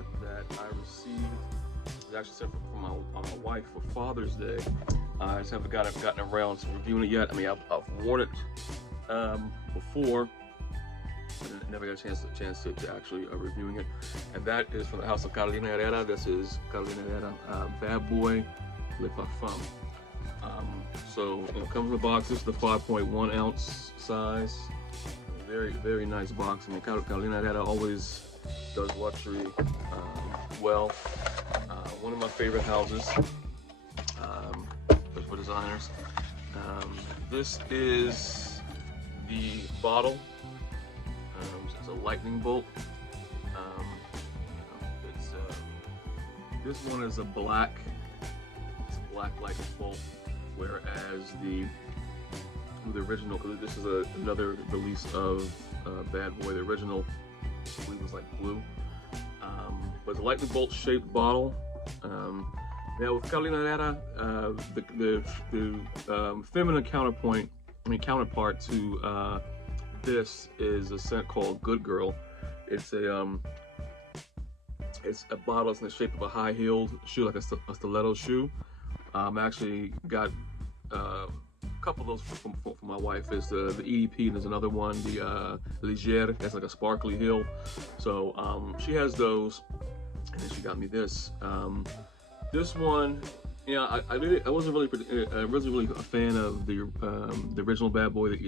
scent that I received. It was actually sent from my wife for Father's Day. I just haven't gotten around to reviewing it yet. I mean, I've worn it before. I never got a chance to actually reviewing it. And that is from the house of Carolina Herrera. This is Carolina Herrera Bad Boy Le Parfum. So it comes in the box. This is the 5.1 ounce size. Very, very nice box. I mean, Carolina Herrera always does luxury well. One of my favorite houses for designers. This is the bottle. It's a lightning bolt. This one is a black. It's a black lightning bolt, whereas the original, because this is another release of Bad Boy. The original, I believe, was like blue. But it's a lightning bolt shaped bottle. Now with Carolina Herrera, the feminine counterpart to this is a scent called Good Girl. It's a bottle. It's in the shape of a high-heeled shoe, like a stiletto shoe. I actually got a couple of those for my wife. Is the EDP, and there's another one, the Léger. That's like a sparkly heel. So she has those, and then she got me this. This one, yeah, I wasn't really a fan of the original Bad Boy, the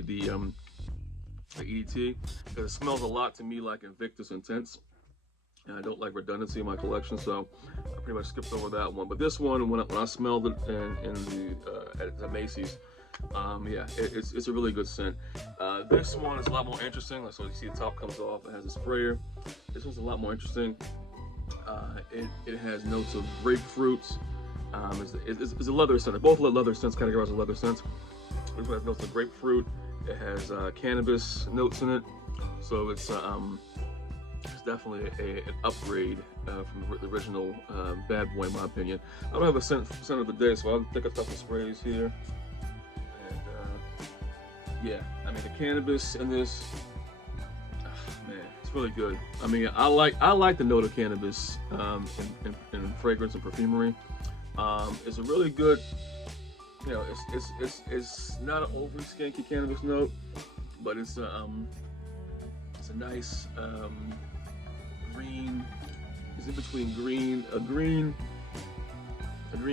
EDT, because it smells a lot to me like Invictus Intense, and I don't like redundancy in my collection, so I pretty much skipped over that one. But this one, when I smelled it at Macy's, yeah, it's a really good scent. This one is a lot more interesting. So you see the top comes off. It has a sprayer. This one's a lot more interesting. It has notes of grapefruit. It's a leather scent. Both leather scents categorized as leather scents. This one has notes of grapefruit. It has cannabis notes in it. So it's definitely an upgrade from the original Bad Boy, in my opinion. I don't have a scent of the day, so I'll take a couple sprays here. And yeah, I mean the cannabis in this, man, it's really good. I mean, I like the note of cannabis in fragrance and perfumery. It's a really good, you know, it's not an overly skanky cannabis note, but it's a nice green. It's in between a green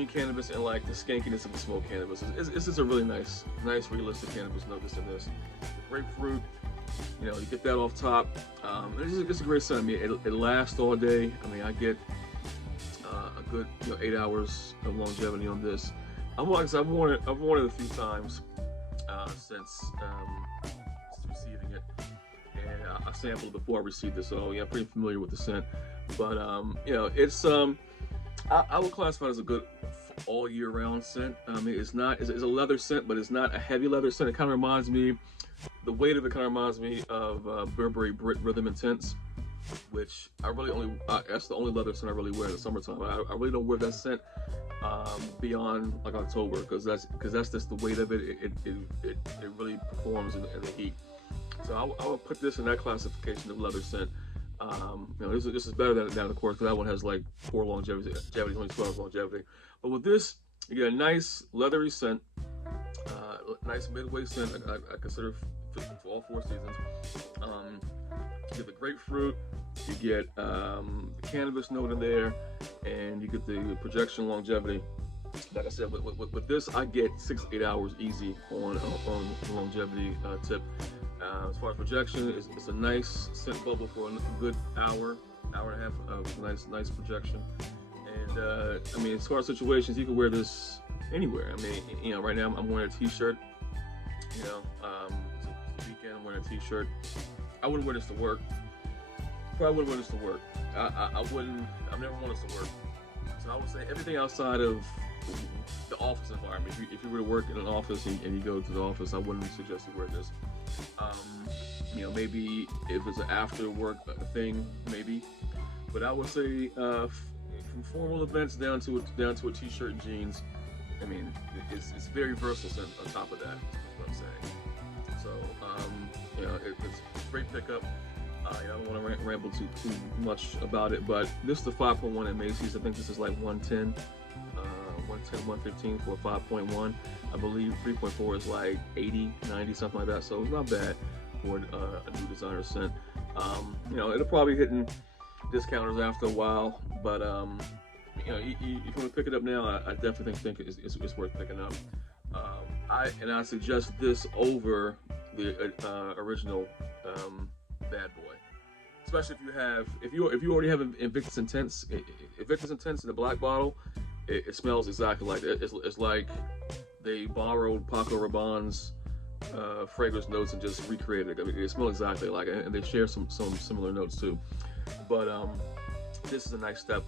cannabis and like the skankiness of the smoked cannabis. It's just a really nice realistic cannabis note that's in this. The grapefruit, you know, you get that off top. It's a great scent. I mean, it lasts all day. I mean, I get a good 8 hours of longevity on this. I've worn it a few times since receiving it, and I sampled it before I received it, so yeah, I'm pretty familiar with the scent. But you know, it's I would classify it as a good all year round scent. I mean, it's a leather scent, but it's not a heavy leather scent. It kind of reminds me, the weight of it kind of reminds me of Burberry Brit Rhythm Intense, which I really that's the only leather scent I really wear in the summertime. I really don't wear that scent beyond like October, because that's just the weight of it. It really performs in the heat. So I would put this in that classification of leather scent. You know, this is better than of course, because that one has like 4 longevity, only 12 longevity. But with this, you get a nice leathery scent, nice midway scent. I consider for all 4 seasons. You get the grapefruit, you get the cannabis note in there, and you get the projection longevity. Like I said, with this, I get 6 to 8 hours easy on the longevity tip. As far as projection, it's a nice scent bubble for a good hour and a half of nice projection. And I mean, as far as situations, you can wear this anywhere. I mean, you know, right now I'm wearing a t-shirt. You know, it's a weekend, I'm wearing a t-shirt. I wouldn't wear this to work. Probably wouldn't wear this to work. I've never worn this to work. So I would say everything outside of the office environment. If you were to work in an office and you go to the office, I wouldn't suggest you wear this. You know, maybe if it's an after work thing, maybe. But I would say from formal events down to a t-shirt and jeans. I mean, it's very versatile on top of that. That's what I'm saying. So you know, it's a great pickup. I don't want to ramble too much about it, but this is the 5.1 at Macy's. I think this is like 110, 115 for 5.1. I believe 3.4 is like 80, 90, something like that. So it's not bad for a new designer scent. It'll probably hit in discounters after a while, but if you want to pick it up now, I definitely think it's worth picking up. I suggest this over the original Bad Boy, especially if you already have Invictus Intense. Invictus Intense in the black bottle, it smells exactly like it. It's like they borrowed Paco Rabanne's fragrance notes and just recreated it. I mean, it smells exactly like it, and they share some similar notes too. But this is a nice step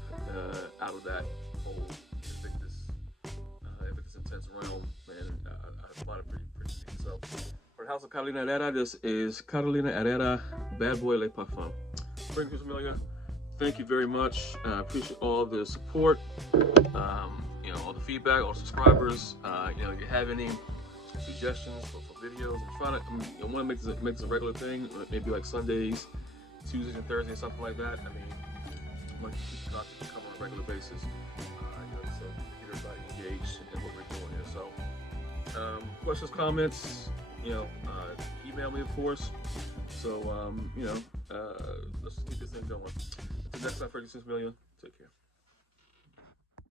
out of that whole Invictus Intense realm, and I find it pretty neat. So for the House of Carolina Herrera, this is Carolina Herrera Bad Boy Le Parfum. Frank Familia, thank you very much. I appreciate all the support, all the feedback, all the subscribers. If you have any suggestions for videos, I'm trying to, I want to make this a regular thing, maybe like Sundays, Tuesdays and Thursdays, something like that. I mean, I want to keep the content come on a regular basis, so get everybody engaged in what we're doing here. So, questions, comments, email me, of course. So, let's keep this thing going. Until next time, Frank Million. Take care.